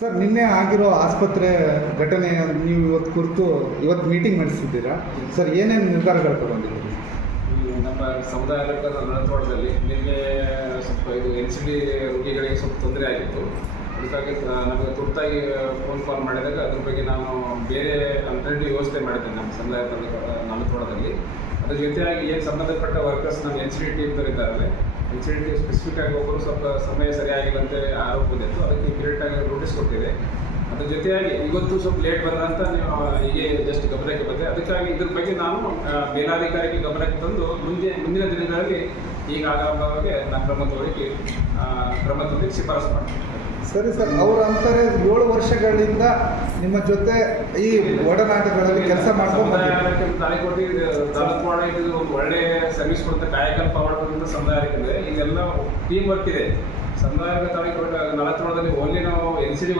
Sir, ನಿನ್ನೆ ಆಗಿರೋ ಆಸ್ಪತ್ರೆ ಘಟನೆ ನೀವು ಇವತ್ತು ಕುರಿತು ಇವತ್ತು ಮೀಟಿಂಗ್ ನಡೆಸಿದ್ದೀರಾ? ಸರ್, ಏನೇನು ನಿರ್ಧಾರಗಳು ತಗೊಂಡಿದ್ದೀರಿ? ನಮ್ಮ ಸಮುದಾಯ ನಳತೋಟದಲ್ಲಿ ನಿನ್ನೆ ಇದು ಎನ್ ಸಿ ಡಿ ರೋಗಿಗಳಿಗೆ ಸ್ವಲ್ಪ ತೊಂದರೆ ಆಗಿತ್ತು. ಅದಕ್ಕಾಗಿ ನಮಗೆ ತುರ್ತಾಗಿ ಫೋನ್ ಕಾಲ್ ಮಾಡಿದಾಗ ಅದ್ರ ಬಗ್ಗೆ ನಾನು ಬೇರೆ ಅಲ್ಟರ್ನೇಟಿವ್ ವ್ಯವಸ್ಥೆ ಮಾಡಿದ್ದೇನೆ ನಮ್ಮ ಸಮುದಾಯ ನಾಲ್ಕೋಳದಲ್ಲಿ ಅದ್ರ ಜೊತೆಯಾಗಿ ಏನು ಸಂಬಂಧಪಟ್ಟ ವರ್ಕರ್ಸ್ ನಮ್ಮ ಎನ್ ಸಿ ಡಿ ಇದ್ದಾರೆ. N C D team specific ಆಗಿ ಒಬ್ಬರು ಸ್ವಲ್ಪ ಸಮಯ ಸರಿಯಾಗಿಲ್ಲ ಅಂತ ಆರೋಪ ಬಂದಿತ್ತು ಅದಕ್ಕೆ ಇಮಿಡಿಯೇಟ್ ಆಗಿ ನೋಟಿಸ್ ಕೊಟ್ಟಿದೆ. ಅದ್ರ ಜೊತೆಯಾಗಿ ಇವತ್ತು ಸ್ವಲ್ಪ ಲೇಟ್ ಬಂದ ಅಂತ ನೀವು ಹೀಗೆ ಜಸ್ಟ್ ಅದಕ್ಕಾಗಿ ಇದ್ರ ಬಗ್ಗೆ ನಾನು ಮೇಲಾಧಿಕಾರಿಗೆ ಗಮನಕ್ಕೆ ತಂದು ಮುಂದೆ ಮುಂದಿನ ದಿನಗಳಲ್ಲಿ ಈಗ ಆಗಬಾಗೆ ನಾನು ಕ್ರಮ ತಗೊಳ್ಳಿಕ್ಕೆ ಆ, ಕ್ರಮ ತಂದು ಶಿಫಾರಸು ಮಾಡ್ತೀನಿ. ಸರಿ ಸರ್ ಅವ್ರ ಅಂತಾರೆ ಏಳು ವರ್ಷಗಳಿಂದ ನಿಮ್ಮ ಜೊತೆ ಈ ಒಡನಾಟಗಳಲ್ಲಿ ಕೆಲಸ ಮಾಡ್ಕೊಂಡು ತಾಳಿಕೋಟಿ ತಾಲೂಕು ಇದು ಒಂದು ಒಳ್ಳೆ ಸರ್ವಿಸ್ ಕೊಡುತ್ತೆ ಕಾಯಕಲ್ಪ ಮಾಡುವಂಥ ಇದೆ ಇದೆಲ್ಲ ಟೀಮ್ ವರ್ಕ್ ಇದೆ. ಸಮುದಾಯ ತಾಲೂಕು ನಲವತ್ತೇಳರಲ್ಲಿ ಓನ್ಲಿ ನಾವು ಎನ್ ಸಿ ಡಿ